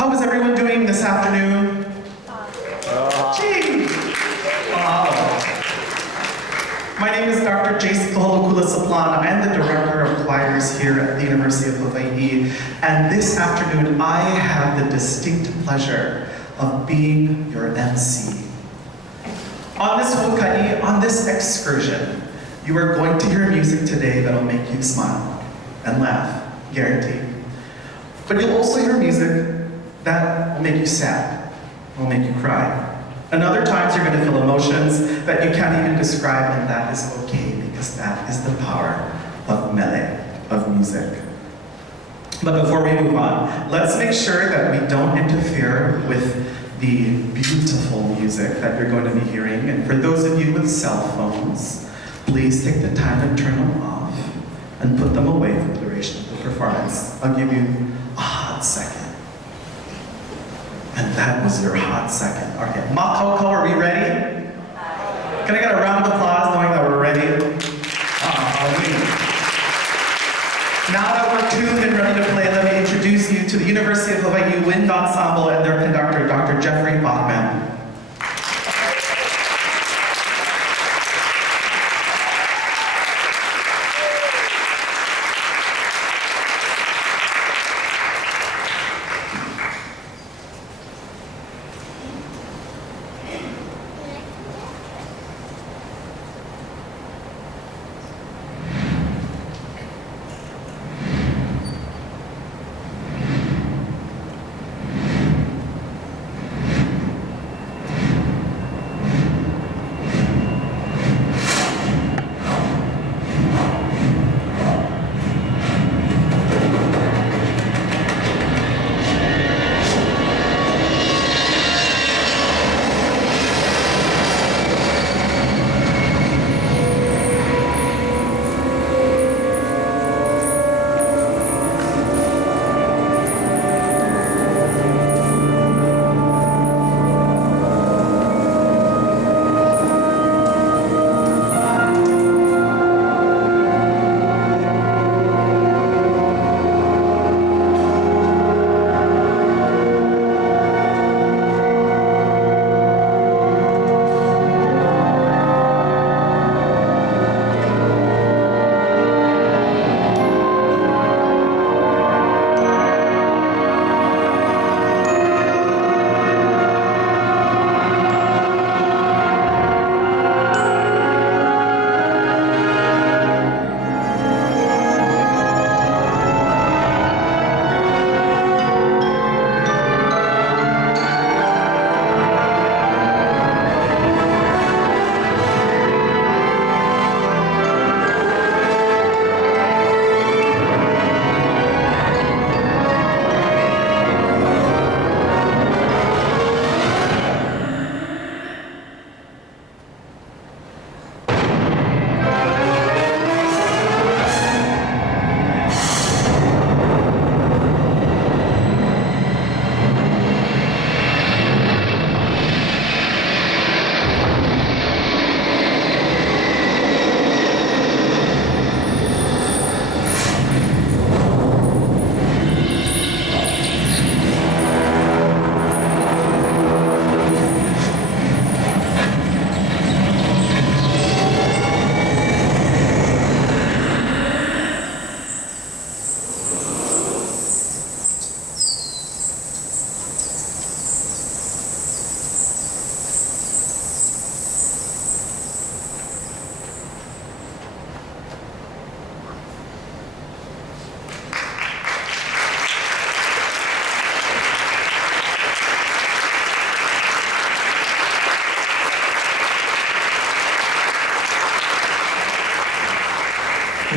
How is everyone doing this afternoon? Gee! My name is Dr. Jace Kaholokula-Saplan. I am the Director of Choirs here at the University of Hawaii. And this afternoon, I have the distinct pleasure of being your MC. On this hokai, on this excursion, you are going to hear music today that'll make you smile and laugh, guaranteed. But you'll also hear music that will make you sad, will make you cry. And other times you're going to feel emotions that you can't even describe, and that is okay, because that is the power of mele, of music. But before we move on, let's make sure that we don't interfere with the beautiful music that you're going to be hearing. And for those of you with cell phones, please take the time to turn them off and put them away for the duration of the performance. I'll give you a hot second. And that was your hot second. Okay, Makoko, are we ready? Can I get a round of applause knowing that we're ready? Now that we're tuned and ready to play, let me introduce you to the University of Hawaii Wind Ensemble and their conductor, Dr. Jeffrey Bachman.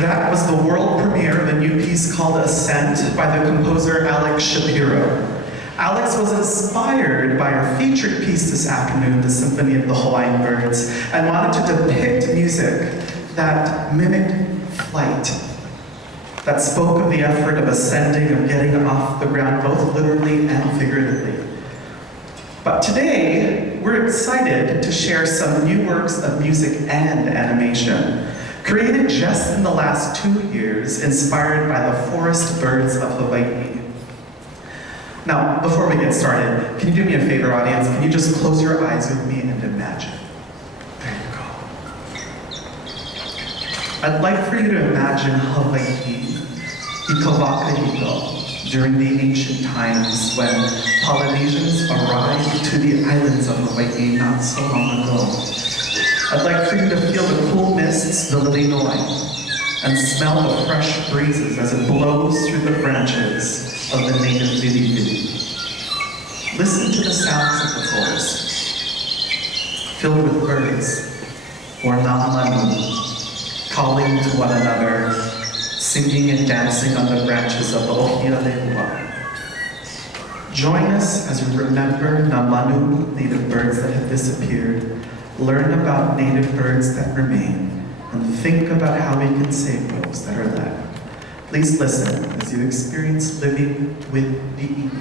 That was the world premiere of a new piece called Ascent by the composer Alex Shapiro. Alex was inspired by our featured piece this afternoon, the Symphony of the Hawaiian Birds, and wanted to depict music that mimicked flight, that spoke of the effort of ascending, of getting off the ground, both literally and figuratively. But today, we're excited to share some new works of music and animation, created just in the last 2 years, inspired by the forest birds of Hawaii. Now, before we get started, can you do me a favor, audience? Can you just close your eyes with me and imagine? There you go. I'd like for you to imagine Hawaii, Ikawaka'iko, during the ancient times when Polynesians arrived to the islands of Hawaii not so long ago. I'd like for you to feel the cool mists of Illinois and smell the fresh breezes as it blows through the branches of the native lili. Listen to the sounds of the forest, filled with birds, or namanu, calling to one another, singing and dancing on the branches of the ohialeua. Join us as we remember namanu, native birds that have disappeared, learn about native birds that remain, and think about how we can save those that are left. Please listen as you experience living with the EEV.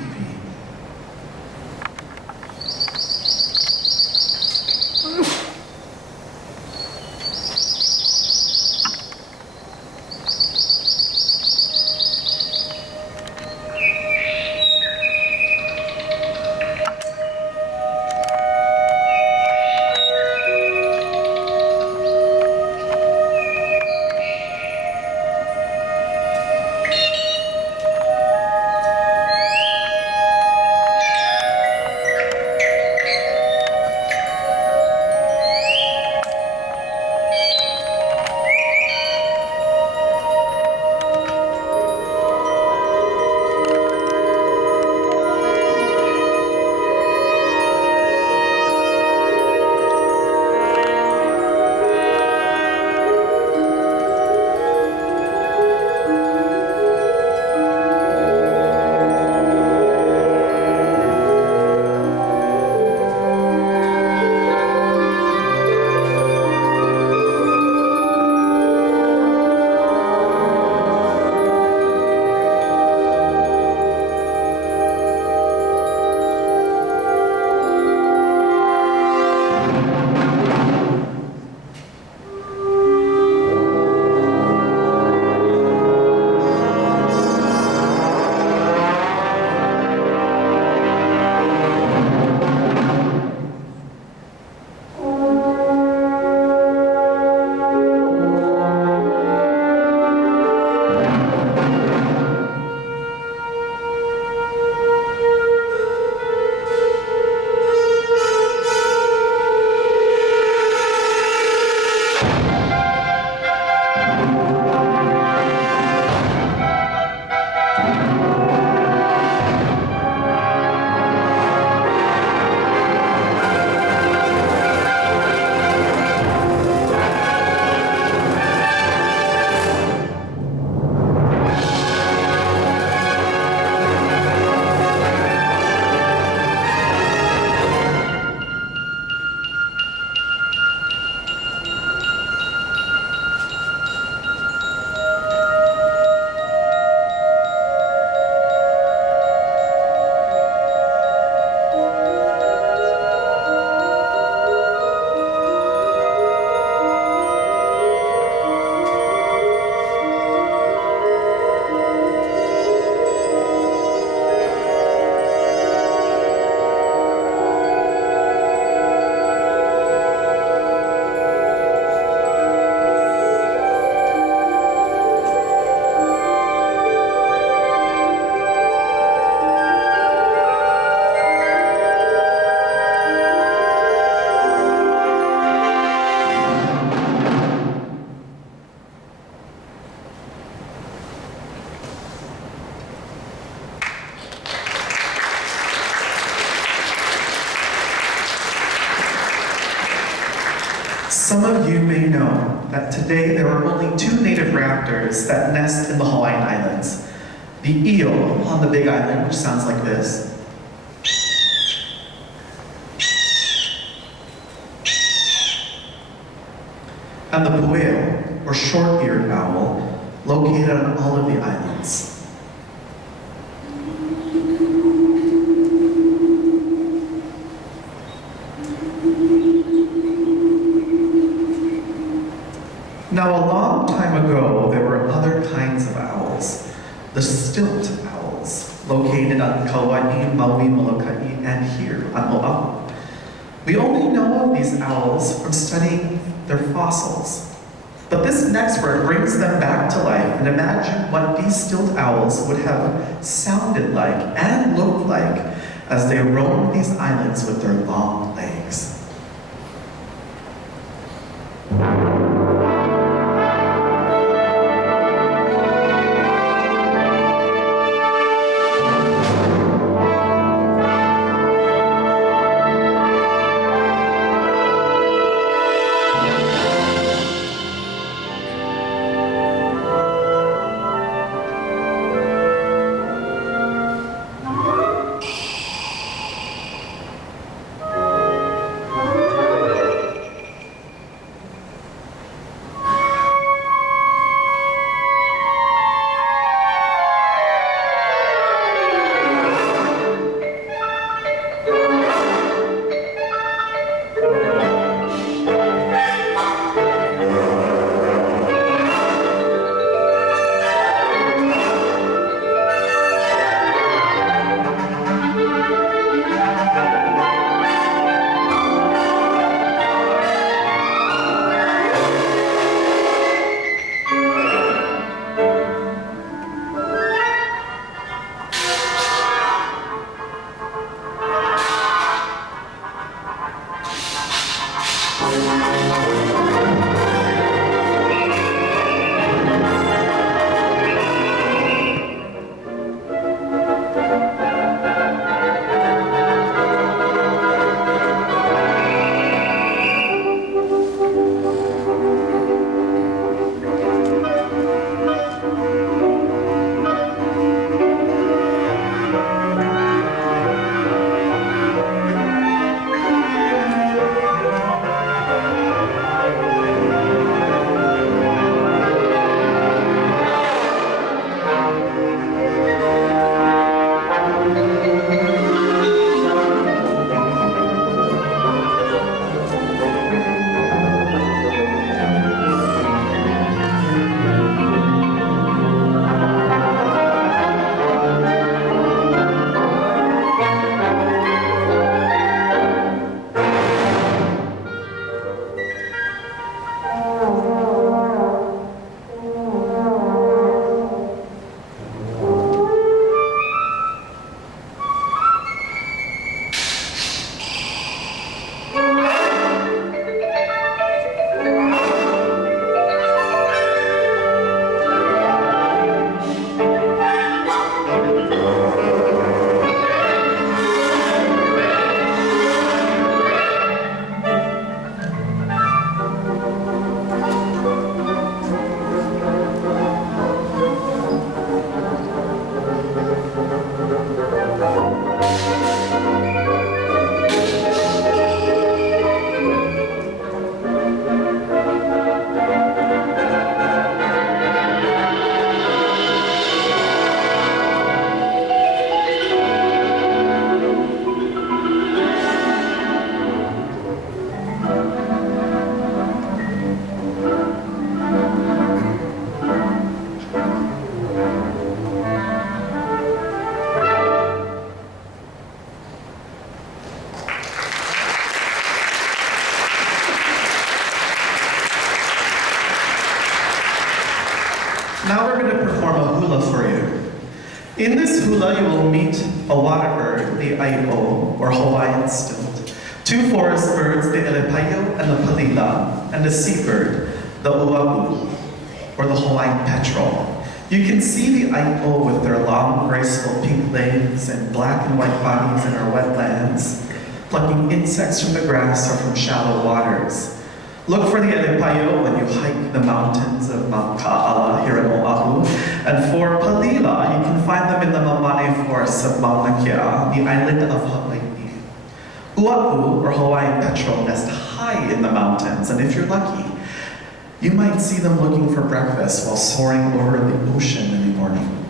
Some of you may know that today there are only two native raptors that nest in the Hawaiian Islands. The eel on the Big Island, which sounds like this, and the pueo, or short-eared owl, located on all of the islands. Now, a long time ago, there were other kinds of owls, the stilt owls, located on Kauai Hawaii, Maui, Molokai, and here on Oahu. We only know of these owls from studying their fossils. But this next word brings them back to life, and imagine what these stilt owls would have sounded like and looked like as they roamed these islands with their long legs. Now we're going to perform a hula for you. In this hula, you will meet a water bird, the ai'o, or Hawaiian stilt, two forest birds, the elepaio and the palila, and a seabird, the ua'u, or the Hawaiian petrel. You can see the ai'o with their long, graceful pink legs and black and white bodies in our wetlands, plucking insects from the grass or from shallow waters. Look for the elepaio when you hike the mountains of Mount Ka'ala here in Oahu. And for palila, you can find them in the Mamane forests of Mauna Kea, the island of Hawaii. Ua'u, or Hawaiian petrel, nest high in the mountains, and if you're lucky, you might see them looking for breakfast while soaring over the ocean in the morning.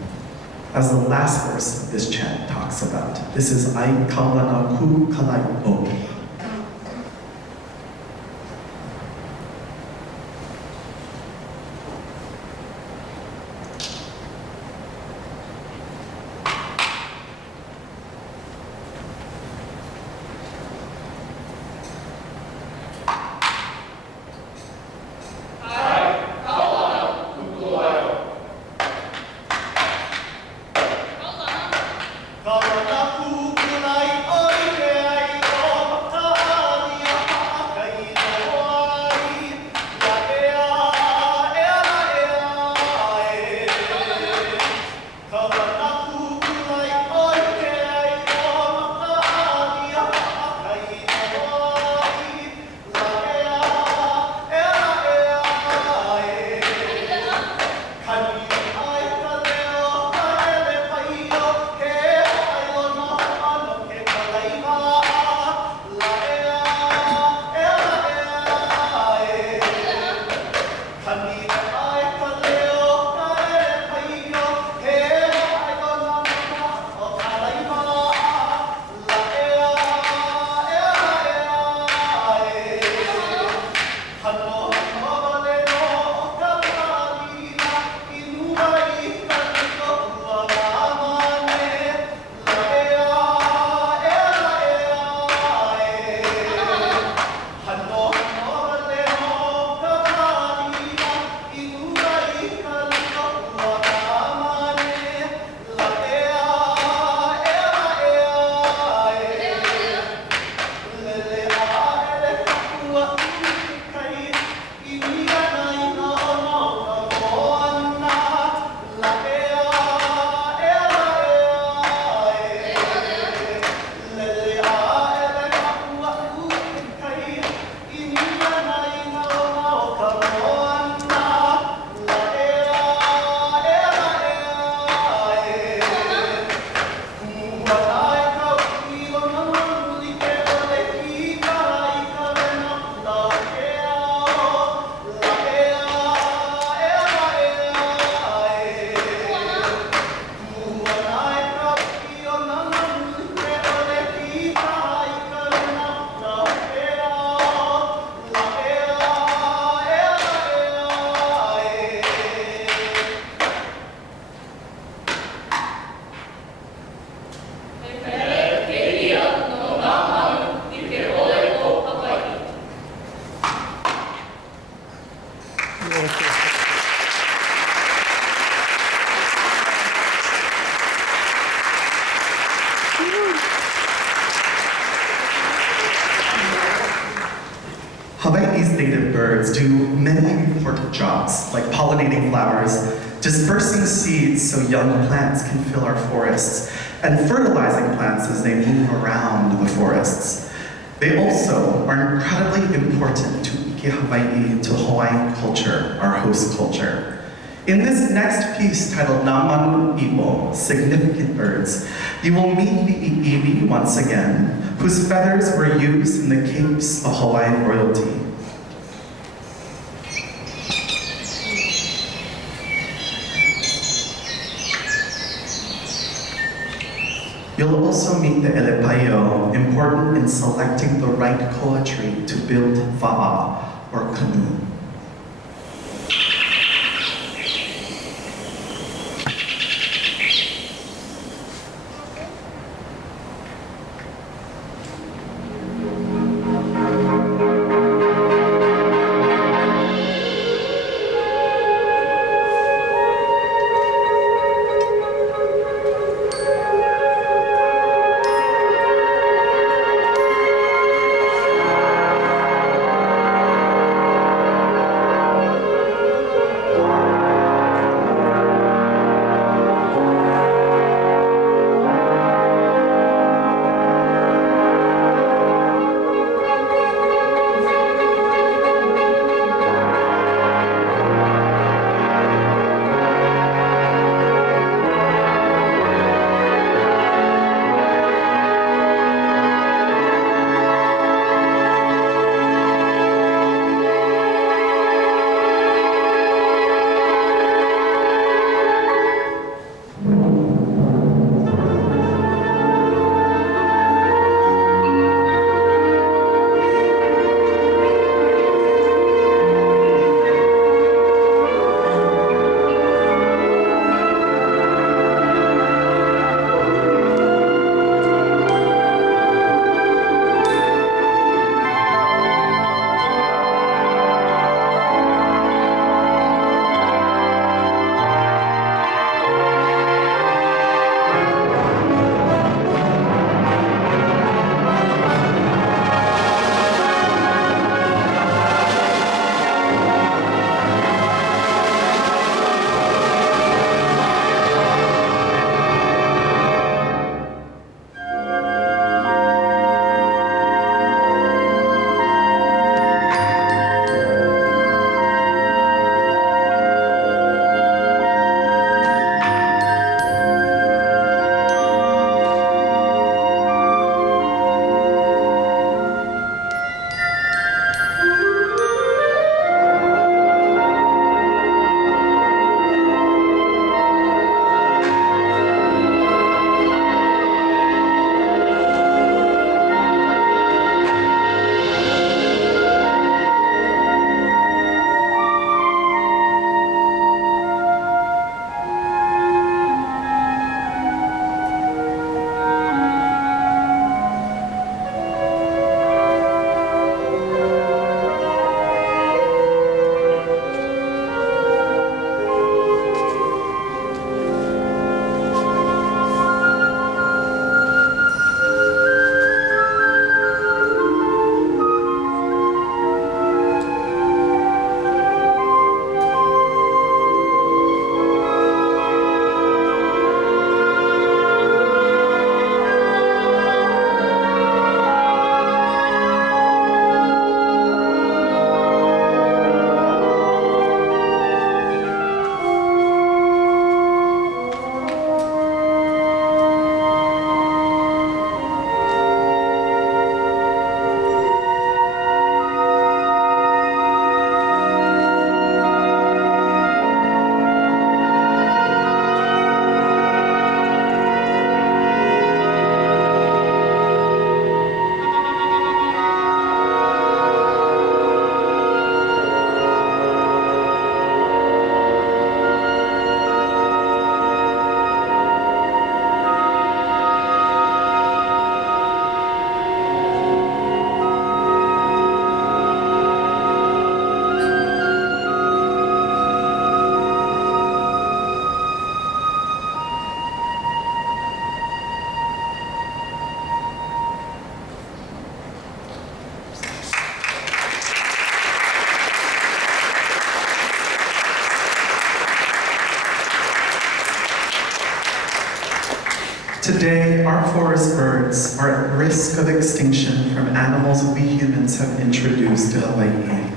As the last verse of this chant talks about, this is Ai Kaulana Ku Kalai'o. Hawaii's native birds do many important jobs, like pollinating flowers, dispersing seeds so young plants can fill our forests, and fertilizing plants as they move around the forests. They also are incredibly important to Ike Hawaii, to Hawaiian culture, our host culture. In this next piece titled Namanu Ipo, Significant Birds, you will meet the i'iwi once again, whose feathers were used in the capes of Hawaiian royalty. You'll also meet the elepaio, important in selecting the right koa tree to build fa'a, or canoe. forest birds are at risk of extinction from animals we humans have introduced to Hawaii,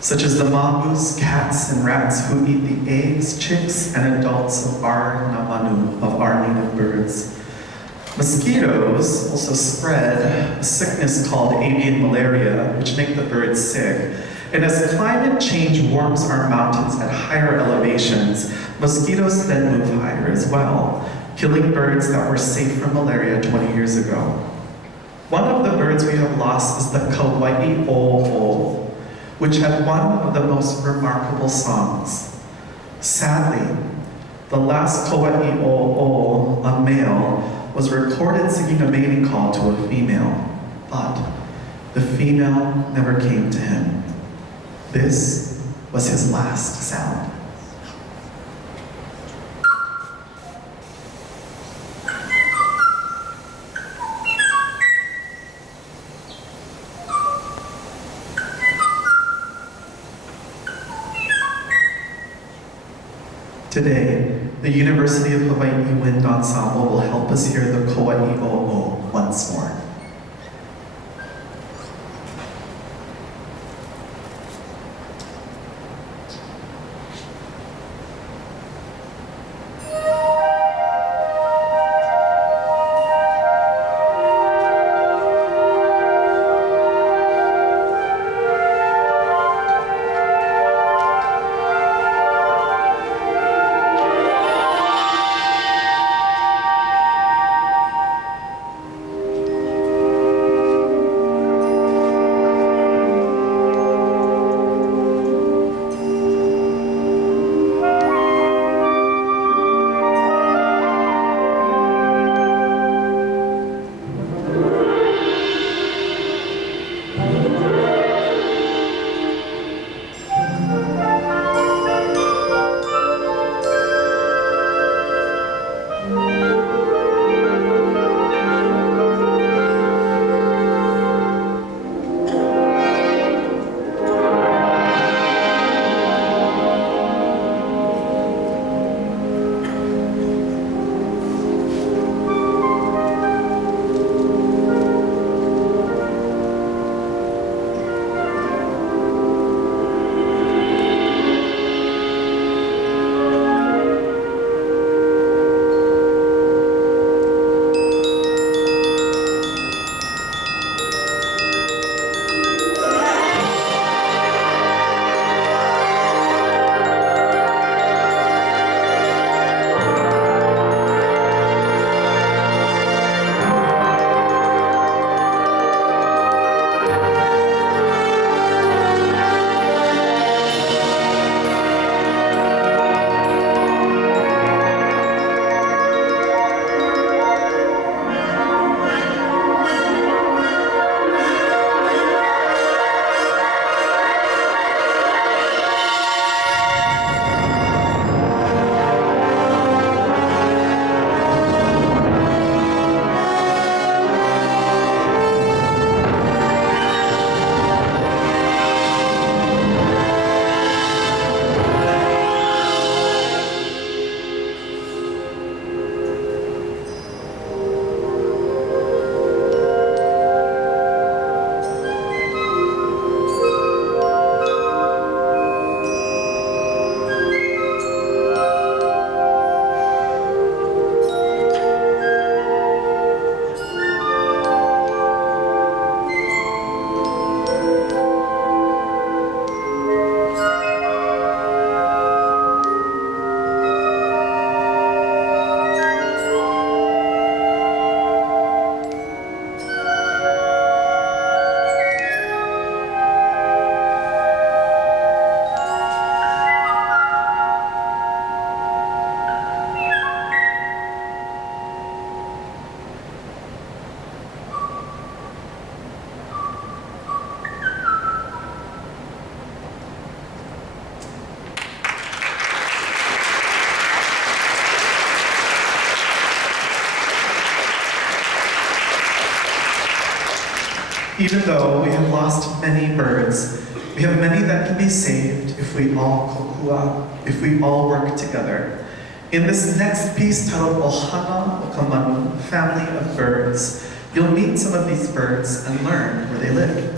such as the mongoose, cats, and rats who eat the eggs, chicks, and adults of our namanu, of our native birds. Mosquitoes also spread a sickness called avian malaria, which make the birds sick. And as climate change warms our mountains at higher elevations, mosquitoes then move higher as well, killing birds that were safe from malaria 20 years ago. One of the birds we have lost is the Kauai o'o, which had one of the most remarkable songs. Sadly, the last Kauai o'o, a male, was recorded singing a mating call to a female, but the female never came to him. This was his last sound. Today, the University of Hawaii Wind Ensemble will help us hear the Kauai o'o once more. Even though we have lost many birds, we have many that can be saved if we all kokua, if we all work together. In this next piece titled Ohana Okamanu, Family of Birds, you'll meet some of these birds and learn where they live.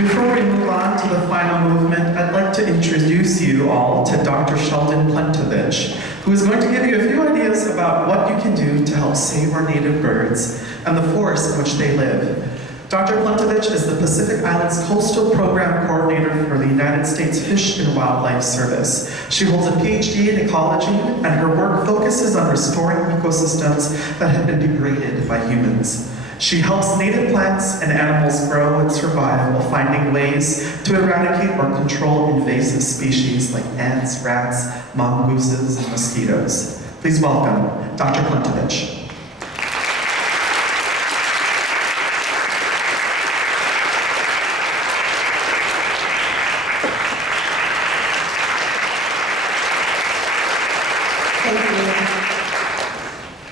Before we move on to the final movement, I'd like to introduce you all to Dr. Sheldon Plentovich, who is going to give you a few ideas about what you can do to help save our native birds and the forests in which they live. Dr. Plentovich is the Pacific Islands Coastal Program Coordinator for the United States Fish and Wildlife Service. She holds a PhD in ecology, and her work focuses on restoring ecosystems that have been degraded by humans. She helps native plants and animals grow and survive while finding ways to eradicate or control invasive species like ants, rats, mongooses, and mosquitoes. Please welcome Dr. Plentovich.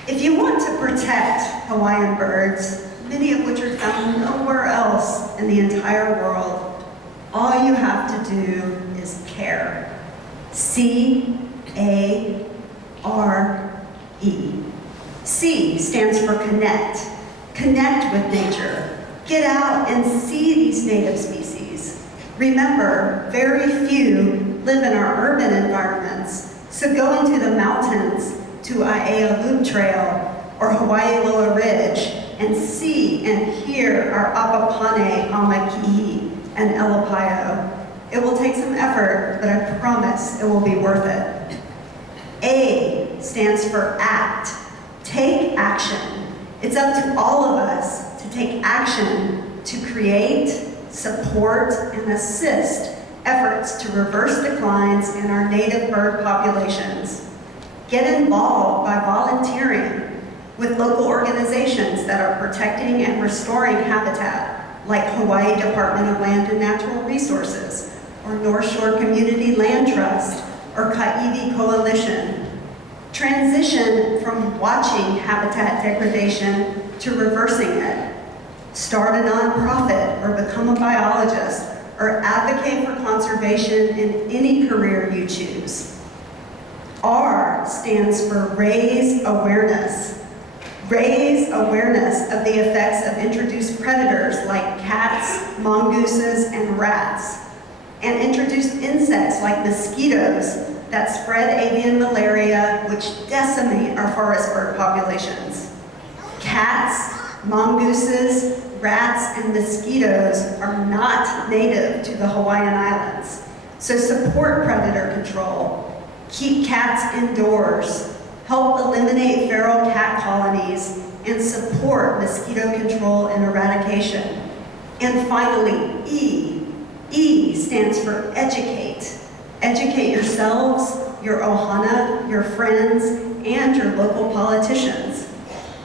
If you want to protect Hawaiian birds, many of which are found nowhere else in the entire world, all you have to do is care. C-A-R-E. C stands for connect. Connect with nature. Get out and see these native species. Remember, very few live in our urban environments, so go into the mountains to Aiea Loop Trail or Hawaii Loa Ridge and see and hear our Apapane, Amakihi, and Elapaio. It will take some effort, but I promise it will be worth it. A stands for act. Take action. It's up to all of us to take action to create, support, and assist efforts to reverse declines in our native bird populations. Get involved by volunteering with local organizations that are protecting and restoring habitat, like Hawaii Department of Land and Natural Resources, or North Shore Community Land Trust, or Kaiwi Coalition. Transition from watching habitat degradation to reversing it. Start a nonprofit or become a biologist, or advocate for conservation in any career you choose. R stands for raise awareness. Raise awareness of the effects of introduced predators like cats, mongooses, and rats, and introduced insects like mosquitoes that spread avian malaria, which decimate our forest bird populations. Cats, mongooses, rats, and mosquitoes are not native to the Hawaiian Islands, so support predator control. Keep cats indoors, help eliminate feral cat colonies, and support mosquito control and eradication. And finally, E. E stands for educate. Educate yourselves, your ohana, your friends, and your local politicians.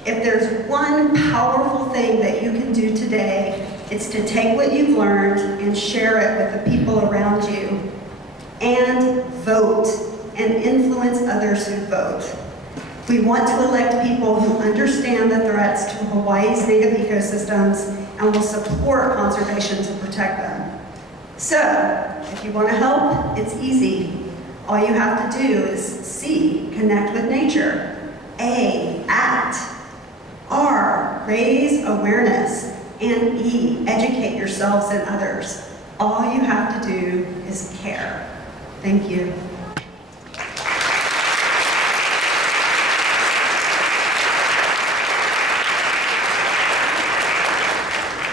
If there's one powerful thing that you can do today, it's to take what you've learned and share it with the people around you. And vote, and influence others who vote. We want to elect people who understand the threats to Hawaii's native ecosystems and will support conservation to protect them. So, if you want to help, it's easy. All you have to do is C, connect with nature. A, act. R, raise awareness. And E, educate yourselves and others. All you have to do is care. Thank you.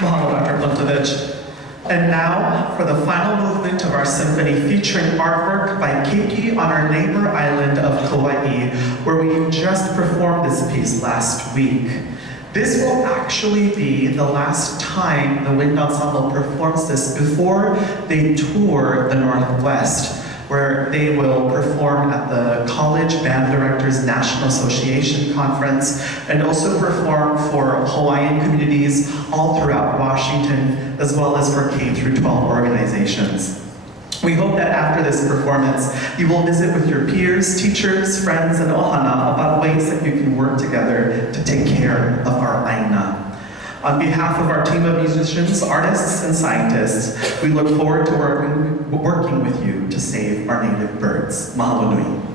Mahalo, Dr. Plentovich. And now for the final movement of our symphony, featuring artwork by Keiki on our neighbor island of Kauai, where we just performed this piece last week. This will actually be the last time the Wind Ensemble performs this before they tour the Northwest, where they will perform at the College Band Directors National Association Conference and also perform for Hawaiian communities all throughout Washington, as well as for K-12 organizations. We hope that after this performance, you will visit with your peers, teachers, friends, and ohana about ways that you can work together to take care of our aina. On behalf of our team of musicians, artists, and scientists, we look forward to working with you to save our native birds. Mahalo nui.